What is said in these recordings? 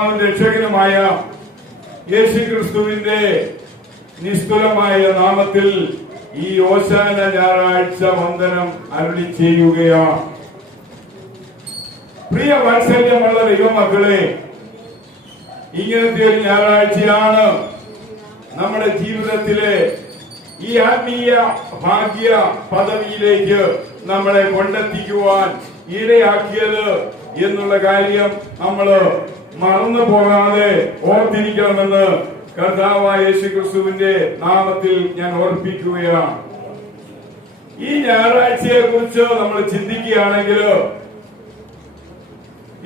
രക്ഷകനുമായ യേശുക്രിസ്തുവിന്റെ നിസ്തുലമായ നാമത്തിൽ ഈ ഓശാന ഞായറാഴ്ച വന്ദനം അരുളി ചെയ്യുകയാണ്. പ്രിയ വാത്സല്യമുള്ള ദൈവമക്കളെ, ഇങ്ങനത്തെ ഒരു ഞായറാഴ്ചയാണ് നമ്മുടെ ജീവിതത്തിലെ ഈ ആത്മീയ ഭാഗ്യ പദവിയിലേക്ക് നമ്മളെ കൊണ്ടെത്തിക്കുവാൻ ഇടയാക്കിയത് എന്നുള്ള കാര്യം നമ്മൾ മറന്നു പോകാതെ ഓർത്തിരിക്കണമെന്ന് കർത്താവായ യേശുക്രിസ്തുവിന്റെ നാമത്തിൽ ഞാൻ ഓർപ്പിക്കുകയാണ്. ഈ ഞായറാഴ്ചയെ കുറിച്ച് നമ്മൾ ചിന്തിക്കുകയാണെങ്കിൽ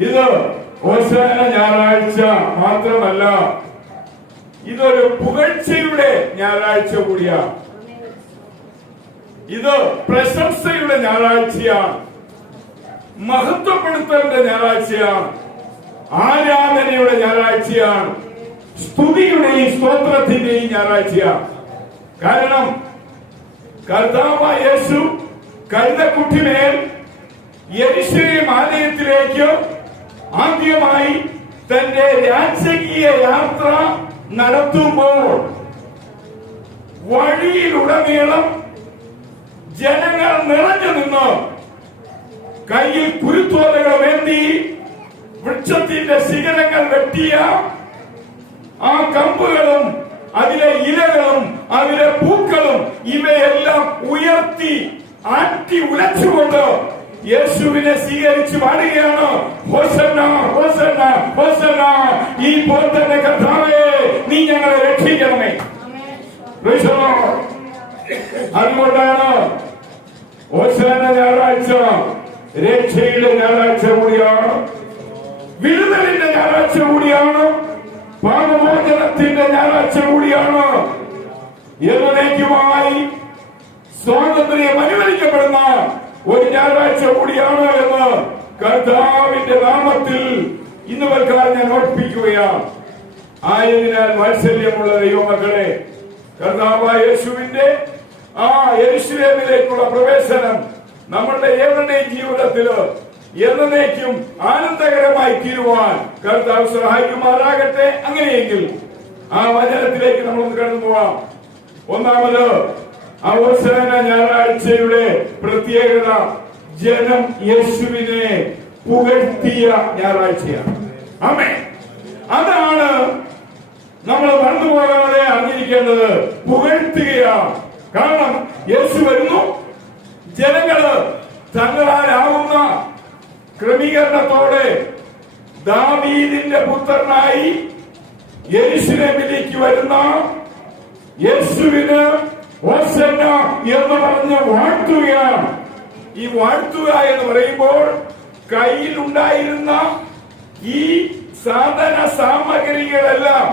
ഇത് ഓശാന ഞായറാഴ്ച മാത്രമല്ല, ഇതൊരു പുകഴ്ചയുടെ ഞായറാഴ്ച കൂടിയാണ്. ഇത് പ്രശംസയുടെ ഞായറാഴ്ചയാണ്, മഹത്വപ്പെടുത്തലിന്റെ ഞായറാഴ്ചയാണ്, ആരാധനയുടെ ഞായറാഴ്ചയാണ്, സ്തുതിയുടെയും സ്തോത്രത്തിന്റെയും ഞായറാഴ്ചയാണ്. കാരണം കർത്താവായ യേശു കഴുതക്കുട്ടിമേൽ യെരൂശലേം ആലയത്തിലേക്ക് ആദ്യമായി തന്റെ രാജകീയ യാത്ര നടത്തുമ്പോൾ വഴിയിലുടനീളം ജനങ്ങൾ നിറഞ്ഞു നിന്ന് കയ്യിൽ കുരുത്തോലകൾ വേണ്ടി വൃക്ഷത്തിന്റെ ശിഖരങ്ങൾ വെട്ടിയ ആ കമ്പുകളും അതിലെ ഇലകളും അതിലെ പൂക്കളും ഇവയെല്ലാം ഉയർത്തി ആട്ടി ഉലച്ചുകൊണ്ട് യേശുവിനെ സ്വീകരിച്ചു പാടുകയാണ്. ഹോസന്ന ഹോസന്ന ഹോസന്ന, ഈ പോലെ തന്നെ കർത്താവേ നീ ഞങ്ങളെ രക്ഷിക്കണമേ. അതുകൊണ്ടാണ് ഹോസന്ന ഞായറാഴ്ച രക്ഷയുടെ ഞായറാഴ്ച കൂടിയാണ്, വിടുതലിന്റെ ഞായറാഴ്ച കൂടിയാണ്, പാപമോചനത്തിന്റെ ഞായറാഴ്ച കൂടിയാണ്, എന്നേക്കുമായി സ്വാതന്ത്ര്യം അനുവദിക്കപ്പെടുന്ന ഒരു ഞായറാഴ്ച കൂടിയാണ് എന്ന് കർത്താവിന്റെ നാമത്തിൽ ഇന്ന് വൽക്കാലം ഞാൻ ഓർപ്പിക്കുകയാണ്. ആയതിനാൽ വാത്സല്യമുള്ള ദൈവമക്കളെ, കർത്താവായ യേശുവിന്റെ ആ യെരൂശലേമിലേക്കുള്ള പ്രവേശനം നമ്മളുടെ ഏവരുടെയും ജീവിതത്തില് എന്നേക്കും ആനന്ദകരമായി തീരുവാൻ കർത്താവ് സഹായിക്കുമാറാകട്ടെ. അങ്ങനെയെങ്കിൽ ആ വചനത്തിലേക്ക് നമ്മളൊന്ന് കടന്നു പോവാം. ഒന്നാമത്, ആ ഓശാന ഞായറാഴ്ചയുടെ പ്രത്യേകത ജനം യേശുവിനെ പുകഴ്ത്തിയ ഞായറാഴ്ചയാണ്. ആമേൻ. അതാണ് നമ്മൾ മറന്നുപോകാതെ അറിഞ്ഞിരിക്കേണ്ടത്. പുകഴ്ത്തുകയാണ്. കാരണം യേശു വരുന്നു, ജനങ്ങള് തങ്ങളാലാവുന്ന ക്രമീകരണത്തോടെ ദാവീദിന്റെ പുത്രനായി യെരൂശലേമിലേക്ക് വരുന്ന യേശുവിന് ഹോസന്ന എന്ന് പറഞ്ഞ് വാഴ്ത്തുകയാണ്. ഈ വാഴ്ത്തുക എന്ന് പറയുമ്പോൾ കയ്യിലുണ്ടായിരുന്ന ഈ സാധന സാമഗ്രികളെല്ലാം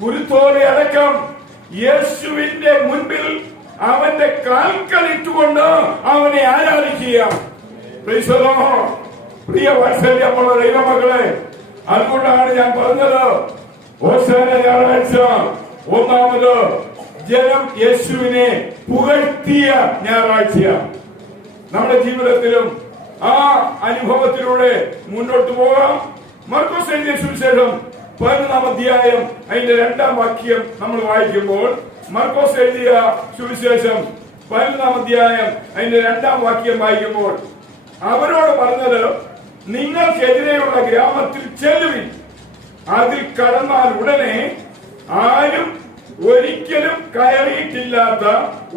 കുരുത്തോല അടക്കം യേശുവിന്റെ മുൻപിൽ അവന്റെ കാൽക്കളിട്ടുകൊണ്ട് അവനെ ആരാധിക്കുകയാണ്. പ്രിയ വാത്സല്യമുള്ള ദൈവമക്കളെ, അതുകൊണ്ടാണ് ഞാൻ പറഞ്ഞത് ഹോസന്ന ഞായറാഴ്ച ഒന്നാമത് ജനം യേശുവിനെ പുകഴ്ത്തിയ ഞായറാഴ്ചയാണ്. നമ്മുടെ ജീവിതത്തിലും ആ അനുഭവത്തിലൂടെ മുന്നോട്ട് പോകാം. മർക്കോസ് എഴുതിയ സുവിശേഷം 11-ാം അധ്യായം അതിന്റെ 2-ാം വാക്യം നമ്മൾ വായിക്കുമ്പോൾ, മർക്കോസ് എഴുതിയ സുവിശേഷം 11-ാം അധ്യായം അതിന്റെ 2-ാം വാക്യം വായിക്കുമ്പോൾ അവരോട് പറഞ്ഞത്, നിങ്ങൾക്കെതിരെയുള്ള ഗ്രാമത്തിൽ ചെല്ലുവിൻ, അതിൽ കടന്നാൽ ഉടനെ ആരും ഒരിക്കലും കയറിയിട്ടില്ലാത്ത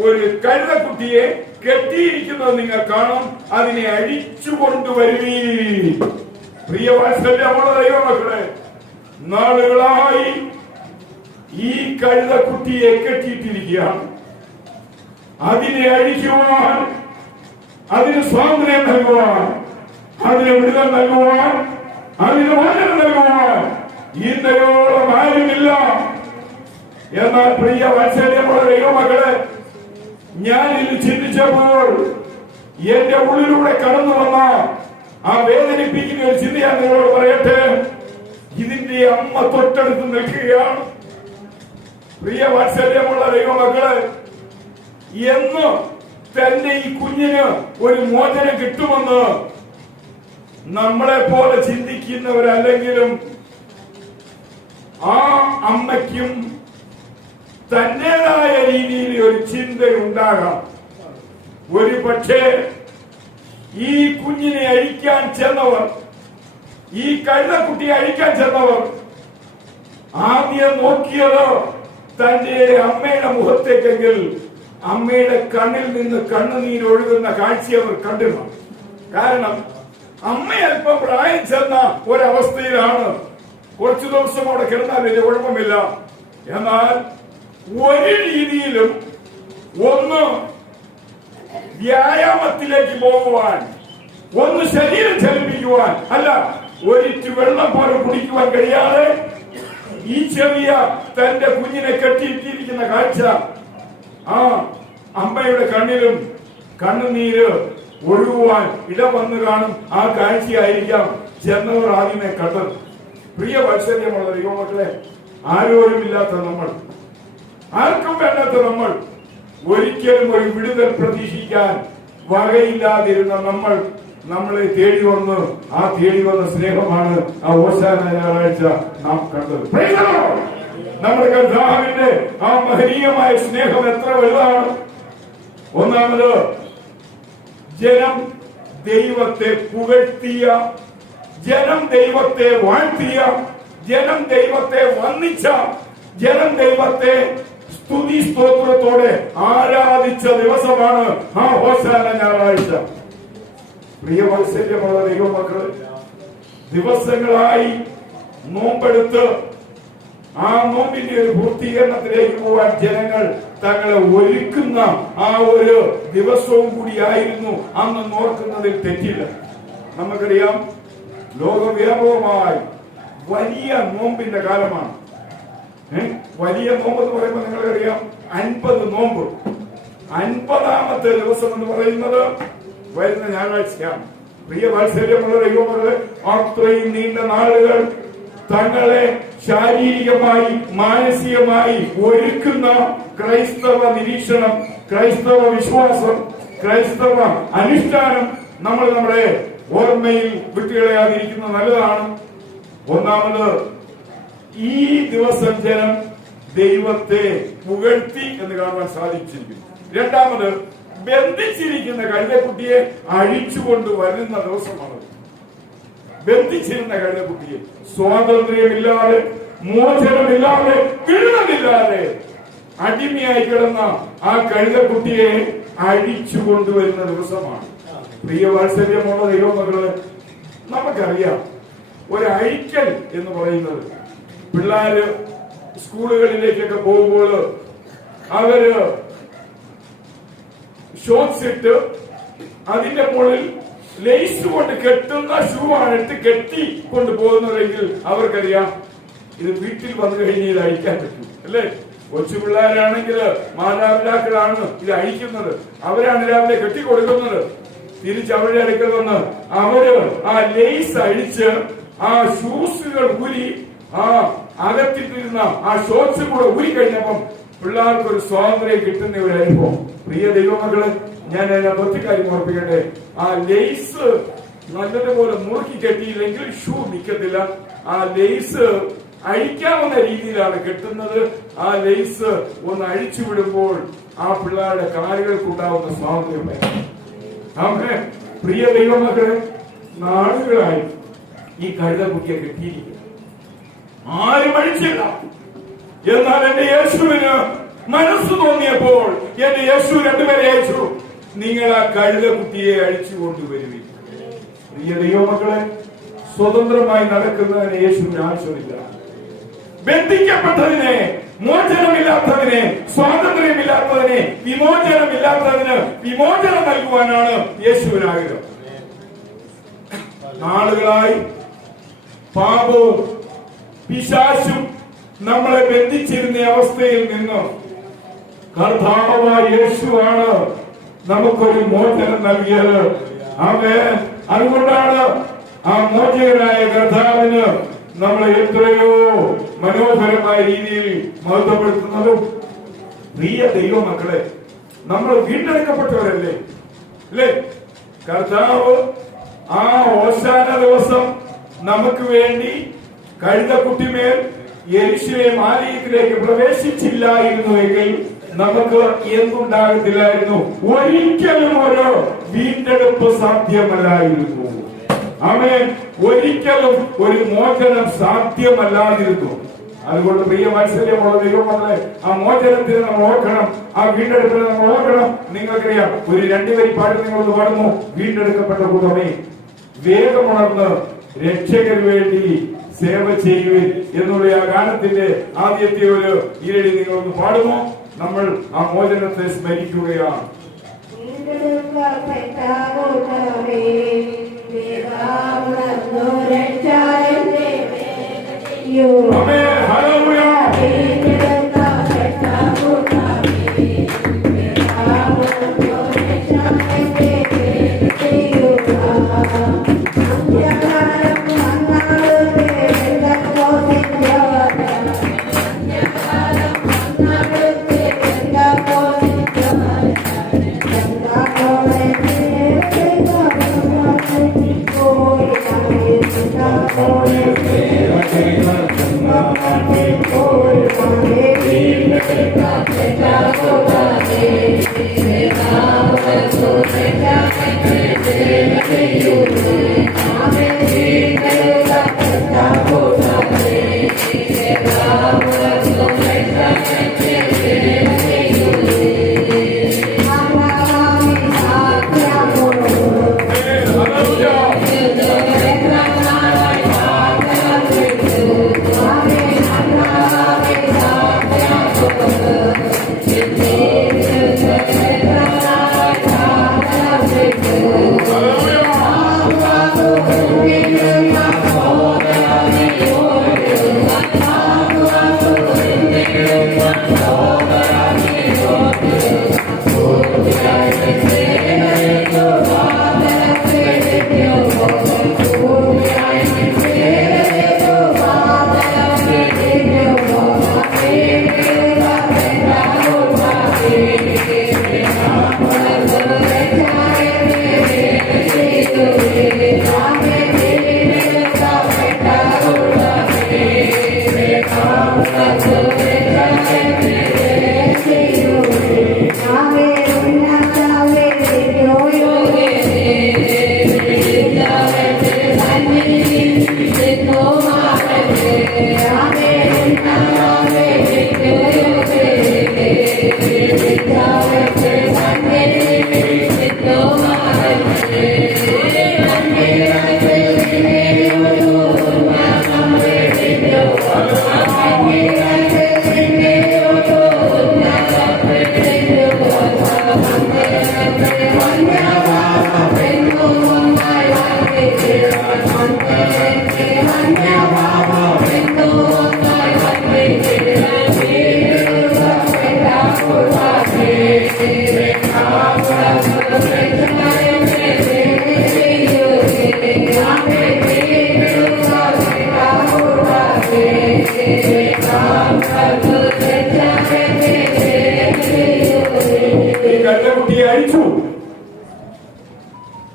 ഒരു കഴുതക്കുട്ടിയെ കെട്ടിയിരിക്കുന്നത് നിങ്ങൾ കാണും, അതിനെ അഴിച്ചു കൊണ്ടുവരുവീൻ. പ്രിയ വാത്സല്യമുള്ള ദൈവമക്കളെ, നാളുകളായി ഈ കഴുതക്കുട്ടിയെ കെട്ടിയിട്ടിരിക്കുകയാണ്. അതിനെ അഴിക്കുവാൻ, അതിന് സ്വാതന്ത്ര്യം നൽകുവാൻ, അതിന് വിടുതൽ നൽകുവാൻ, അതിന് മോചനം നൽകുവാൻ ഇന്നയോളം ആരുമില്ല. എന്നാൽ പ്രിയ വാത്സല്യമുള്ള ദൈവമക്കളെ, ഞാൻ ഇത് ചിന്തിച്ചപ്പോൾ എന്റെ ഉള്ളിലൂടെ കടന്നു വന്ന ആ വേദനിപ്പിക്കുന്ന ഒരു ചിന്ത ഞാൻ നിങ്ങളോട് പറയട്ടെ. ഇതിന്റെ അമ്മ തൊട്ടടുത്ത് നിൽക്കുകയാണ്. പ്രിയ വാത്സല്യമുള്ള ദൈവമക്കളെ, എന്ന് തന്റെ ഈ കുഞ്ഞിന് ഒരു മോചനം കിട്ടുമെന്ന് നമ്മളെ പോലെ ചിന്തിക്കുന്നവരല്ലെങ്കിലും ആ അമ്മയ്ക്കും തന്റേതായ രീതിയിൽ ഒരു ചിന്തയുണ്ടാകാം. ഒരു പക്ഷേ ഈ കുഞ്ഞിനെ അഴിക്കാൻ ചെന്നവർ, ഈ കഴുതക്കുട്ടിയെ അഴിക്കാൻ ചെന്നവർ ആദ്യം നോക്കിയത് തന്റെ അമ്മയുടെ മുഖത്തേക്കെങ്കിൽ അമ്മയുടെ കണ്ണിൽ നിന്ന് കണ്ണുനീരൊഴുകുന്ന കാഴ്ച അവർ കണ്ടിരുന്നു. കാരണം അമ്മ അല്പം പ്രായം ചെന്ന ഒരവസ്ഥയിലാണ്. കുറച്ചു ദിവസം അവിടെ കിടന്നാൽ വലിയ കുഴപ്പമില്ല. എന്നാൽ ഒരു രീതിയിലും ഒന്ന് വ്യായാമത്തിലേക്ക് പോകുവാൻ, ഒന്ന് ശരീരം ചലിപ്പിക്കുവാൻ, അല്ല ഒരിറ്റു വെള്ളം പോലും കുടിക്കുവാൻ കഴിയാതെ ഈ ചെറിയ തന്റെ കുഞ്ഞിനെ കെട്ടിയിട്ടിരിക്കുന്ന കാഴ്ച ആ അമ്മയുടെ കണ്ണിലും കണ്ണുനീര് ഒഴുകുവാൻ ഇടവന്നു കാണും. ആ കാഴ്ചയായിരിക്കാം ചെന്നവർ ആദ്യമേ കണ്ടത്. പ്രിയ വാത്സല്യമുള്ള ദൈവമക്കളെ, ആരോരുമില്ലാത്ത നമ്മൾ, ആർക്കും വേണ്ടാത്ത നമ്മൾ, ഒരിക്കലും ഒരു വിടുതൽ പ്രതീക്ഷിക്കാൻ വകയില്ലാതിരുന്ന നമ്മൾ, നമ്മളെ തേടി വന്ന് ആ തേടി വന്ന സ്നേഹമാണ് ആ ഓശാന ഞായറാഴ്ച നാം കണ്ടത്. നമ്മുടെ കർത്താവിന്റെ ആ മഹനീയമായ സ്നേഹം എത്ര വലുതാണ്. ഒന്നാമത്, ജനം ദൈവത്തെ പുകഴ്ത്തിയ, ജനം ദൈവത്തെ വാഴ്ത്തിയ, ജനം ദൈവത്തെ വന്ദിച്ച, ജനം ദൈവത്തെ സ്തുതി സ്തോത്രത്തോടെ ആരാധിച്ച ദിവസമാണ് ആ ഹോശാന ഞായറാഴ്ച. പ്രിയ വാത്സല്യമുള്ള ദൈവമക്കളെ, ദിവസങ്ങളായി നോമ്പെടുത്ത് ആ നോമ്പിന്റെ ഒരു പൂർത്തീകരണത്തിലേക്ക് പോകാൻ ജനങ്ങൾ തങ്ങളെ ഒരുക്കുന്ന ആ ഒരു ദിവസവും കൂടിയായിരുന്നു അന്ന് നോക്കുന്നതിൽ തെറ്റില്ല. നമുക്കറിയാം, ലോകവ്യാപകമായി വലിയ നോമ്പിന്റെ കാലമാണ്. വലിയ നോമ്പ് എന്ന് പറയുമ്പോൾ നിങ്ങൾക്കറിയാം 50 നോമ്പ്. 50ാമത്തെ ദിവസം എന്ന് പറയുന്നത് വരുന്ന ഞായറാഴ്ചയാണ്. പ്രിയ വാത്സല്യമുള്ള ദൈവമക്കളെ, അത്രയും നീണ്ട നാളുകൾ തങ്ങളെ ശാരീരികമായി മാനസികമായി ഒരുക്കുന്ന ക്രൈസ്തവ നിരീക്ഷണം, ക്രൈസ്തവ വിശ്വാസം, ക്രൈസ്തവ അനുഷ്ഠാനം നമ്മൾ നമ്മുടെ ഓർമ്മയിൽ വിട്ടുകളയാതിരിക്കുന്നത് നല്ലതാണ്. ഒന്നാമത്, ഈ ദിവസം ജനം ദൈവത്തെ പുകഴ്ത്തി എന്ന് കാണുവാൻ സാധിച്ചിരിക്കുന്നു. രണ്ടാമത്, ബന്ധിച്ചിരിക്കുന്ന കഴുതക്കുട്ടിയെ അഴിച്ചുകൊണ്ട് വരുന്ന ദിവസമാണ്. ബന്ധിച്ചിരുന്ന കഴുതക്കുട്ടിയെ സ്വാതന്ത്ര്യമില്ലാതെ, മോചനമില്ലാതെ, വിടുതലില്ലാതെ അടിമയായി കിടന്ന ആ കഴുതക്കുട്ടിയെ അഴിച്ചു കൊണ്ടുവരുന്ന ദിവസമാണ്. പ്രിയ വാത്സല്യമുള്ള ദൈവമക്കളെ, നമുക്കറിയാം ഒരു അഴിക്കൽ എന്ന് പറയുന്നത്, പിള്ളേര് സ്കൂളുകളിലേക്കൊക്കെ പോകുമ്പോൾ അവര് ഷോർട്സ് ഇട്ട് അതിന്റെ മുകളിൽ ലേസ് കൊണ്ട് കെട്ടുന്ന ഷൂ ആണ് ഇട്ട് കെട്ടി കൊണ്ടുപോകുന്നതെങ്കിൽ അവർക്കറിയാം ഇത് വീട്ടിൽ വന്നു കഴിഞ്ഞ് ഇത് അഴിക്കാൻ പറ്റും, അല്ലേ? കൊച്ചു പിള്ളേരാണെങ്കിൽ മാതാപിതാക്കളാണ് ഇത് അഴിക്കുന്നത്, അവരാണ് രാവിലെ കെട്ടിക്കൊടുക്കുന്നത്. തിരിച്ച് അവരുടെ അടുക്കൽ വന്ന് അവര് ആ ലേസ് അഴിച്ച് ആ ഷൂസുകൾ ഊരി ആ അകത്തിട്ടിരുന്ന ആ ഷോർട്സ് കൂടെ ഊരി കഴിഞ്ഞപ്പം പിള്ളേർക്ക് ഒരു സ്വാതന്ത്ര്യം കിട്ടുന്ന ഒരു അനുഭവം. പ്രിയ ദൈവമക്കള്, ഞാൻ അതിനെ കാര്യം ഓർപ്പിക്കട്ടെ. ആ ലേസ് നല്ലതുപോലെ മുറുക്കി കെട്ടിയില്ലെങ്കിൽ ഷൂ നിൽക്കത്തില്ല. ആ ലേസ് അഴിക്കാവുന്ന രീതിയിലാണ് കെട്ടുന്നത്. ആ ലേസ് ഒന്ന് അഴിച്ചു വിടുമ്പോൾ ആ പിള്ളേരുടെ കാലുകൾക്കുണ്ടാവുന്ന സ്വാതന്ത്ര്യം. അങ്ങനെ പ്രിയ ദൈവമക്കളെ, നാളുകളായി ഈ കഴുതക്കുട്ടിയെ കെട്ടിയിരിക്കുക, ആരും അഴിച്ചില്ല. എന്നാൽ എന്റെ യേശുവിന് മനസ്സ് തോന്നിയപ്പോൾ എന്റെ യേശു രണ്ടുപേരെ അയച്ചു, നിങ്ങൾ ആ കഴുതക്കുട്ടിയെ അഴിച്ചു കൊണ്ടുവരുവിൻ. പ്രിയ ദൈവമക്കളെ, സ്വതന്ത്രമായി നടക്കുന്നതിന് യേശുവിന് ആവശ്യമില്ല. ബന്ധിക്കപ്പെട്ടതിനെ, മോചനമില്ലാത്തതിനെ, സ്വാതന്ത്ര്യമില്ലാത്തതിനെ, വിമോചനമില്ലാത്തതിന് വിമോചനം നൽകുവാനാണ് യേശുവിന് ആഗ്രഹം. നാളുകളായി പാപവും പിശാചും നമ്മളെ ബന്ധിച്ചിരുന്ന അവസ്ഥയിൽ നിന്ന് കർത്താവായ യേശുവാണ് നമുക്കൊരു മോചനം നൽകിയത്. ആമേൻ. അതുകൊണ്ടാണ് ആ മോചകനായ കർത്താവിന് നമ്മളെ എത്രയോ മനോഹരമായ രീതിയിൽ മഹത്വപ്പെടുത്തുന്നതും. പ്രിയ ദൈവമക്കളെ, നമ്മൾ വീണ്ടെടുക്കപ്പെട്ടവരല്ലേ, അല്ലേ? കർത്താവ് ആ ഓശാന ദിവസം നമുക്ക് വേണ്ടി കഴുതക്കുട്ടിമേൽ യെരൂശലേം ആലയത്തിലേക്ക് പ്രവേശിച്ചില്ലായിരുന്നുവെങ്കിൽ നമുക്ക് എന്തുണ്ടാകത്തില്ലായിരുന്നു? ഒരിക്കലും ഒരു വീണ്ടെടുപ്പ് സാധ്യമല്ലായിരുന്നു. ആമേൻ. ഒരിക്കലും ഒരു മോചനം സാധ്യമല്ലാതിരുന്നു. അതുകൊണ്ട് പ്രിയ വാത്സല്യമുള്ള ദൈവമക്കളെ, ആ മോചനത്തിന് നമ്മൾ ഓർക്കണം, ആ വീണ്ടെടുപ്പിനെ നമ്മൾ ഓർക്കണം. നിങ്ങൾക്കറിയാം, ഒരു 2 വരി പാട്ട് നിങ്ങളൊന്ന് പാടുന്നു. വീണ്ടെടുക്കപ്പെട്ട കൂട്ടമേ വേഗമുണർന്ന് രക്ഷകന് വേണ്ടി സേവ ചെയ്യുവിൻ എന്നുള്ള ആ ഗാനത്തിന്റെ ആദ്യത്തെ ഒരു ഈരടി നിങ്ങളൊന്ന് പാടുമോ? നമ്മൾ ആ മോചനത്തെ സ്മരിക്കുകയാണ്.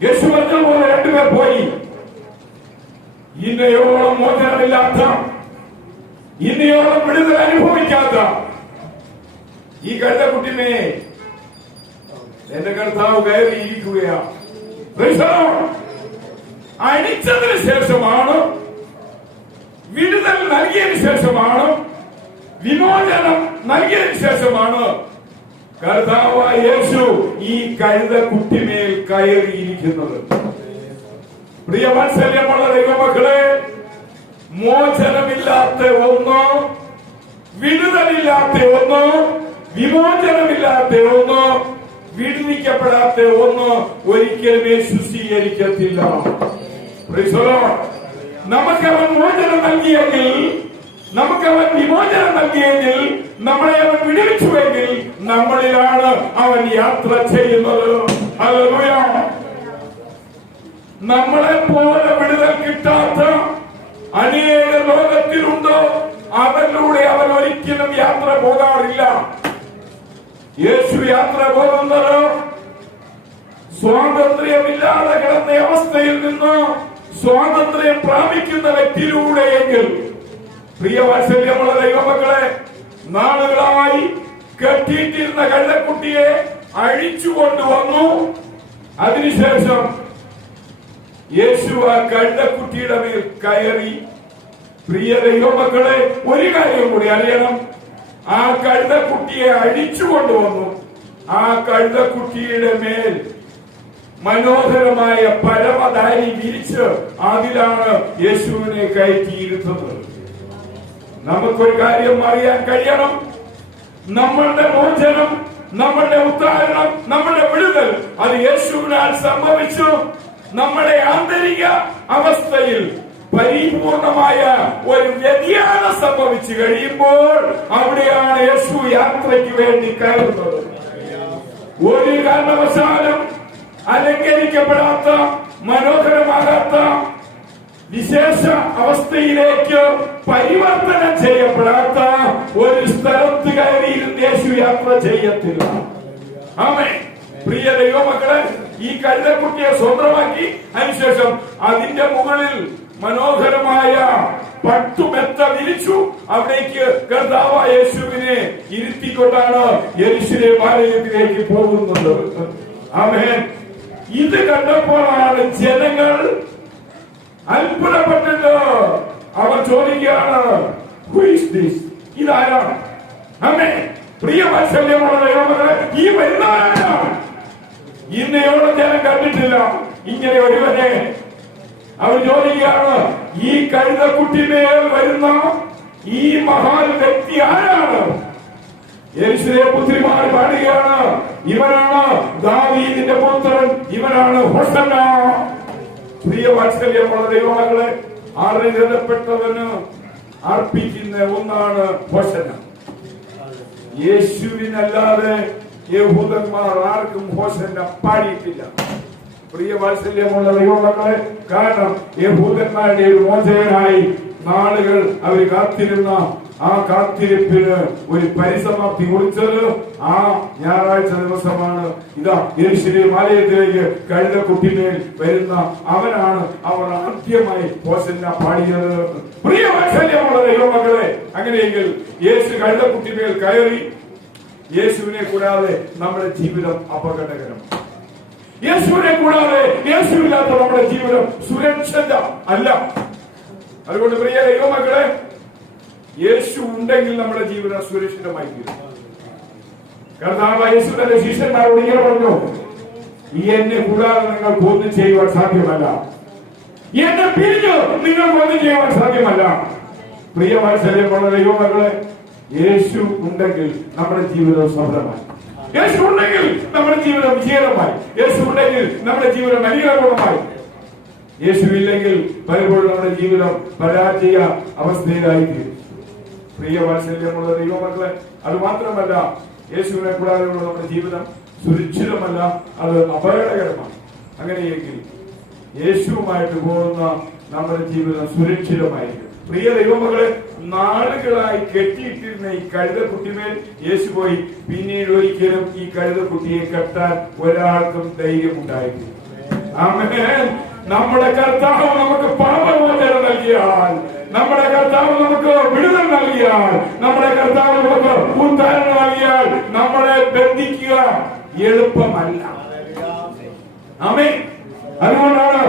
യേശു പറഞ്ഞതുപോലെ 2 പേർ പോയി. ഇന്നയോളം മോചനമില്ലാത്ത, ഇന്നയോളം വിടുതൽ അനുഭവിക്കാത്ത ഈ കഴുതക്കുട്ടിനെ എന്റെ കർത്താവ് കയറിയിരിക്കുകയാണ്. അണിച്ചതിന് ശേഷമാണ്, വിടുതൽ നൽകിയതിനു ശേഷമാണ്, വിമോചനം നൽകിയതിനു ശേഷമാണ് കർത്താവായ യേശു ഈ കഴുതക്കുട്ടിമേൽ കയറിയിരിക്കുന്നത്. പ്രിയവാത്സല്യമുള്ള ദൈവമക്കളെ, മോചനമില്ലാത്ത ഒന്ന്, വിടുതലില്ലാത്ത ഒന്ന്, വിമോചനമില്ലാത്ത ഒന്ന്, വിടുവിക്കപ്പെടാത്ത ഒന്ന് ഒരിക്കലും യേശു സ്വീകരിക്കത്തില്ല. നമുക്കവൻ മോചനം നൽകിയെങ്കിൽ, നമുക്കവൻ വിമോചനം നൽകിയെങ്കിൽ, നമ്മളെ അവൻ വിടുവിച്ചുവെങ്കിൽ നമ്മളിലാണ് അവൻ യാത്ര ചെയ്യുന്നത്. ഹല്ലേലൂയ. നമ്മളെ പോലെ വിടുതൽ കിട്ടാത്ത അനേക ലോകത്തിലുണ്ട്. അവരിലൂടെ അവൻ ഒരിക്കലും യാത്ര പോകാറില്ല. യേശു യാത്ര പോകുന്നത് സ്വാതന്ത്ര്യമില്ലാതെ കിടന്ന അവസ്ഥയിൽ നിന്ന് സ്വാതന്ത്ര്യം പ്രാപിക്കുന്ന വ്യക്തിയിലൂടെയെങ്കിൽ, പ്രിയവാത്സല്യമുള്ള ദൈവമക്കളെ, നാളുകളായി കെട്ടിയിട്ടിരുന്ന കഴുതക്കുട്ടിയെ അഴിച്ചു കൊണ്ടുവന്നു. അതിനുശേഷം യേശു ആ കഴുതക്കുട്ടിയുടെ മേൽ കയറി. പ്രിയ ദൈവമക്കളെ, ഒരു കാര്യം കൂടി അറിയണം. ആ കഴുതക്കുട്ടിയെ അഴിച്ചു കൊണ്ടുവന്നു. ആ കഴുതക്കുട്ടിയുടെ മേൽ മനോഹരമായ പരമധാരി വിരിച്ച് അതിലാണ് യേശുവിനെ കയറ്റിയിരുത്തുന്നത്. നമുക്കൊരു കാര്യം അറിയാൻ കഴിയണം. നമ്മളുടെ മോചനം, നമ്മളുടെ ഉദ്ധാരണം, നമ്മളുടെ വിടുതൽ അത് യേശുവിനാൽ സംഭവിച്ചു. നമ്മുടെ ആന്തരിക അവസ്ഥയിൽ പരിപൂർണമായ ഒരു വ്യതിയാനം സംഭവിച്ചു കഴിയുമ്പോൾ അവിടെയാണ് യേശു യാത്രയ്ക്ക് വേണ്ടി കയറുന്നത്. ഒരു കാരണവശാലും അലങ്കരിക്കപ്പെടാത്ത, മനോഹരമാകാത്ത വിശേഷ അവസ്ഥയിലേക്ക് പരിവർത്തനം ചെയ്യപ്പെടാത്ത ഒരു സ്ഥലത്ത് കയറിയിരുന്ന് യേശു യാത്ര ചെയ്യത്തില്ല. ആമേൻ. പ്രിയ ദൈവമക്കളെ, ഈ കഴുതക്കുട്ടിയെ സ്വന്തമാക്കി അതിനുശേഷം അതിന്റെ മുകളിൽ മനോഹരമായ പട്ടുമെത്ത വിരിച്ചു. അവിടേക്ക് കർത്താവായ യേശുവിനെ ഇരുത്തിക്കൊണ്ടാണ് യെരൂശലേം ആലയത്തിലേക്ക് പോകുന്നത്. ആമേൻ. ഇത് കണ്ടപ്പോഴാണ് ജനങ്ങൾ അത്ഭുതപ്പെട്ടത്. അവർ ചോദിക്കുകയാണ്, ഹു ഈസ് ദിസ്? ഇതാരാണ്? ആമേൻ. പ്രിയവാത്സല്യമുള്ള ദൈവമക്കളെ, ഈ വരുന്നവരാണ്. ഇന്നയോളം ജനം കണ്ടിട്ടില്ല ഇങ്ങനെ ഒരുവനെ. അവർ ചോദിക്കുകയാണ്, ഈ കഴുതക്കുട്ടിമേൽ വരുന്ന ഈ മഹാൻ വ്യക്തി ആരാണ്? യെരൂശലേം പുത്രിമാർ പാടുകയാണ്, ഇവനാണ് ദാവീദിന്റെ പുത്രൻ, ഇവനാണ് ഹോസന്ന. പ്രിയവാത്സല്യമുള്ള ദൈവമക്കളെ, അറിയപ്പെട്ടവന് അർപ്പിക്കുന്ന ഒന്നാണ് ഹോസന്ന. യേശുവിനല്ലാതെ യഹൂദന്മാർ ആർക്കും ഹോസന്ന പാടിയിട്ടില്ല. പ്രിയവാത്സല്യമുള്ള ദൈവമക്കളെ, കാരണം യഹൂദന്മാരുടെ ഒരു മോചകനായി നാളുകൾ അവർ കാത്തിരുന്ന ആ കാത്തിരിപ്പിന് ഒരു പരിസമാപ്തി കുറിച്ചത് ആ ഞായറാഴ്ച ദിവസമാണ്. ഇതാ യെരൂശലേം ആലയത്തിലേക്ക് കഴുതക്കുട്ടിമേൽ വരുന്ന അവനാണ് അവർ ആദ്യമായി ഹോസന്ന പാടിയത്. പ്രിയവാത്സല്യമുള്ള ദൈവമക്കളെ, അങ്ങനെയെങ്കിൽ യേശു കഴുതക്കുട്ടിമേൽ കയറി. യേശുവിനെ കൂടാതെ നമ്മുടെ ജീവിതം അപകടകരമാണ്. യേശുവിനെ കൂടാതെ, യേശുവില്ലാത്ത നമ്മുടെ ജീവിതം സുരക്ഷിത അല്ല. അതുകൊണ്ട് പ്രിയ ദൈവമക്കളെ, യേശു ഉണ്ടെങ്കിൽ നമ്മുടെ ജീവിതം സുരക്ഷിതമായി തീരും. കർത്താവ് യേശു തന്റെ ശിഷ്യന്മാരോട് ഇങ്ങനെ പറഞ്ഞു, എന്നെ കൂടാതെ നിങ്ങൾക്ക് ഒന്നും ചെയ്യുവാൻ സാധ്യമല്ല, എന്നെ പിരിഞ്ഞ് നിങ്ങൾക്ക് ഒന്നും ചെയ്യുവാൻ സാധ്യമല്ല. പ്രിയവാത്സല്യമുള്ള ദൈവമക്കളെ, യേശു ഉണ്ടെങ്കിൽ നമ്മുടെ ജീവിതം സഫലമായി. യേശു ഉണ്ടെങ്കിൽ നമ്മുടെ ജീവിതം വിജയകരമായി. യേശു ഉണ്ടെങ്കിൽ നമ്മുടെ ജീവിതം അനുഗ്രഹമായി. യേശു ഇല്ലെങ്കിൽ പലപ്പോഴും നമ്മുടെ ജീവിതം പരാജയ അവസ്ഥയിലായിത്തീരും. പ്രിയവാത്സല്യമുള്ള ദൈവമക്കളെ, അത് മാത്രമല്ല, യേശുവിനെ കൂടാതെയുള്ള നമ്മുടെ ജീവിതം സുരക്ഷിതമല്ല, അത് അപകടകരമാണ്. അങ്ങനെയെങ്കിൽ യേശുവുമായിട്ട് പോകുന്ന നമ്മുടെ ജീവിതം സുരക്ഷിതമായിരിക്കും. പ്രിയ ദൈവമക്കളെ, നാളുകളായി കെട്ടിയിട്ടിരുന്ന ഈ കഴുതക്കുട്ടിമേൽ യേശു പോയി. പിന്നീട് ഒരിക്കലും ഈ കഴുതക്കുട്ടിയെ കെട്ടാൻ ഒരാൾക്കും ധൈര്യമുണ്ടായിരുന്നു. ആമേൻ. നമ്മുടെ കർത്താവ് നമുക്ക് പാപമോചനം നൽകിയാൽ, നമ്മുടെ കർത്താവ് നമുക്ക് വിടുതൽ നൽകിയാൽ, നമ്മുടെ കർത്താവ് നമുക്ക് ഉദ്ധാരണം നൽകിയാൽ നമ്മളെ ബന്ധിക്കുക എളുപ്പമല്ല. ആമേൻ. അതുകൊണ്ടാണ്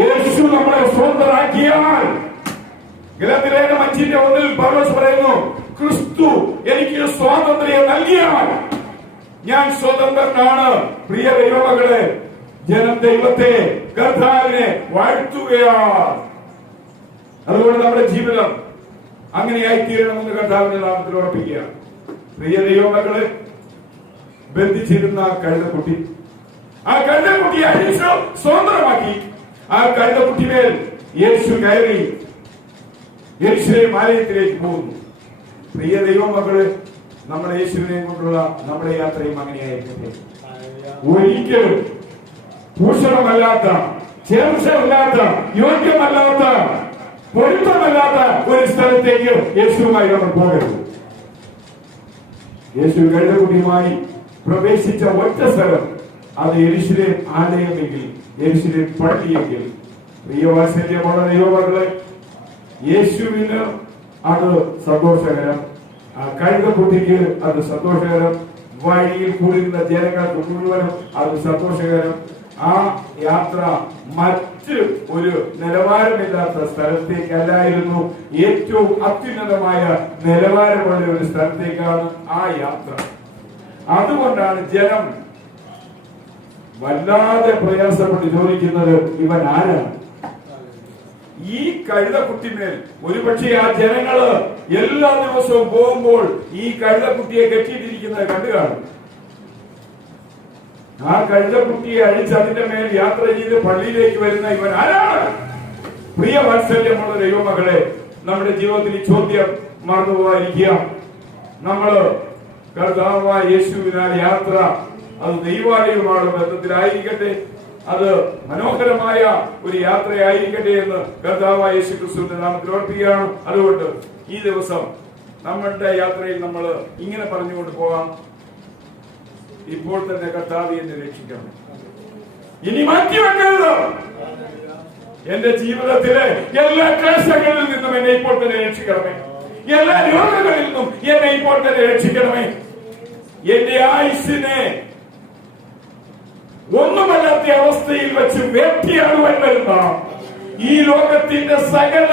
യേശു നമ്മളെ സ്വന്തമാക്കിയാൽ, ഗലാത്യലേഖനം 5:1 പൗലോസ് പറയുന്നു, ക്രിസ്തു എനിക്ക് സ്വാതന്ത്ര്യം നൽകിയാൽ ഞാൻ സ്വതന്ത്രനാണ്. പ്രിയ ദൈവമകളെ, ജനം ദൈവത്തെ, കർത്താവിനെ വാഴ്ത്തുകയാണ്. അതുകൊണ്ട് നമ്മുടെ ജീവിതം അങ്ങനെയായി തീരണമെന്ന് കർത്താവിന്റെ നാമത്തിൽ ഉറപ്പിക്കുക. പ്രിയ ദൈവമക്കളെ, ബന്ധിച്ചിരുന്ന കഴുതക്കുട്ടി, ആ കഴുതക്കുട്ടിയെ അഴിച്ചു സ്വതന്ത്രമാക്കി. ആ കഴുതക്കുട്ടിമേൽ യേശു കയറി യെരൂശലേം ആലയത്തിലേക്ക് പോകുന്നു. പ്രിയ ദൈവമക്കളെ, നമ്മുടെ യേശുവിനെ കൊണ്ടുള്ള നമ്മുടെ യാത്രയും അങ്ങനെയായിരിക്കട്ടെ. ഒരിക്കലും ഭൂഷണമല്ലാത്ത, ചേർച്ചയില്ലാത്ത, യോഗ്യമല്ലാത്ത, പൊരുത്തമല്ലാത്ത ഒരു സ്ഥലത്തേക്ക് യേശുവുമായി നമ്മൾ പോകരുത്. യേശു കഴുതക്കുട്ടിയുമായി പ്രവേശിച്ച ഒറ്റ സ്ഥലം അത് യെരൂശലേം ആലയമെങ്കിൽ, യെരൂശലേം പള്ളിയെങ്കിൽ. പ്രിയവാത്സല്യമുള്ള ദൈവമക്കളെ, യേശുവിന് അത് സന്തോഷകരം, കഴുതക്കുട്ടിക്ക് അത് സന്തോഷകരം, വഴിയിൽ കൂടിയിരുന്ന ജനങ്ങൾക്ക് മുഴുവനും അത് സന്തോഷകരം. ആ യാത്ര മറ്റ് ഒരു നിലവാരമില്ലാത്ത സ്ഥലത്തേക്കല്ലായിരുന്നു, ഏറ്റവും അത്യുന്നതമായ നിലവാരമുള്ള ഒരു സ്ഥലത്തേക്കാണ് ആ യാത്ര. അതുകൊണ്ടാണ് ജനം വല്ലാതെ പ്രയാസപ്പെട്ട് ചോദിക്കുന്നത്, ഇവൻ ആരാണ്? ഈ കഴുതക്കുട്ടിമേൽ ഒരുപക്ഷെ ആ ജനങ്ങള് എല്ലാ ദിവസവും പോകുമ്പോൾ ഈ കഴുതക്കുട്ടിയെ കെട്ടിയിട്ടിരിക്കുന്നത് കണ്ടു കാണും. ആ കഴുതക്കുട്ടിയെ അഴിച്ച് അതിന്റെ മേൽ യാത്ര ചെയ്ത് പള്ളിയിലേക്ക് വരുന്ന ഇവൻ ആരാണ്? പ്രിയ വാത്സല്യമുള്ള ദൈവമകളെ, നമ്മുടെ ജീവിതത്തിൽ ഈ ചോദ്യം മറന്നുപോകാതിരിക്കുക. നമ്മള് കർത്താവായ യേശുവിനാൽ യാത്ര അത് ദൈവാലയവുമായുള്ള ബന്ധത്തിലായിരിക്കട്ടെ, അത് മനോഹരമായ ഒരു യാത്രയായിരിക്കട്ടെ എന്ന് കർത്താവായ യേശു ക്രിസ്തുവിന്റെ നാമത്തിൽ ഓർപ്പിക്കുകയാണ്. അതുകൊണ്ട് ഈ ദിവസം നമ്മളുടെ യാത്രയിൽ നമ്മൾ ഇങ്ങനെ പറഞ്ഞുകൊണ്ട് പോകാം, ഇപ്പോൾ തന്നെ കർത്താവേ എന്നെ രക്ഷിക്കണം, ഇനി മാറ്റിവെക്കരുത്. എന്റെ ജീവിതത്തിലെ എല്ലാ ക്ലേശങ്ങളിൽ നിന്നും എന്നെ ഇപ്പോൾ തന്നെ രക്ഷിക്കണമേ, എല്ലാ രോഗങ്ങളിൽ നിന്നും എന്നെ ഇപ്പോൾ തന്നെ രക്ഷിക്കണമേ. എന്റെ ആയുസ്സിനെ ഒന്നുമല്ലാത്ത അവസ്ഥയിൽ വെച്ച് വേട്ടയാടുവാൻ വരുന്ന ഈ ലോകത്തിന്റെ സകല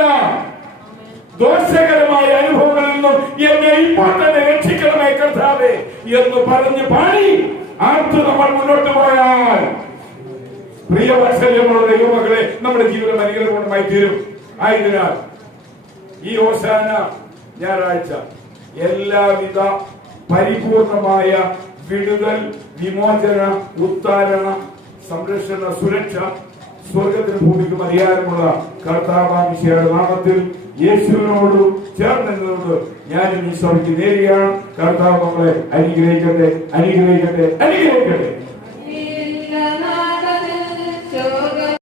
ദോഷകരമായ അനുഭവങ്ങളിൽ നിന്നും എന്നെ ഇപ്പോൾ തന്നെ രക്ഷിക്കണമേ കർത്താവേ എന്ന് പറഞ്ഞ് പാടി ആർത്ത് നമ്മൾ മുന്നോട്ട് പോയാൽ, പ്രിയ വാത്സല്യമുള്ള ദൈവമക്കളെ, നമ്മുടെ ജീവിതം അനുഗ്രഹമായി തീരും. ആയതിനാൽ ഈ ഹോശാന ഞായറാഴ്ച എല്ലാവിധ പരിപൂർണമായ വിടുതൽ, വിമോചന, ഉത്താരണ, സംരക്ഷണ, സുരക്ഷ സ്വർഗത്തിന് ഭൂമിക്കും അധികാരമുള്ള കർത്താവാമിശയുടെ നാമത്തിൽ യേശുവിനോട് ചേർന്നതുകൊണ്ട് ഞാനും ഈ സഭയ്ക്ക് നേരുകയാണ്. കർത്താവ് നമ്മളെ അനുഗ്രഹിക്കട്ടെ, അനുഗ്രഹിക്കട്ടെ, അനുഗ്രഹിക്കട്ടെ.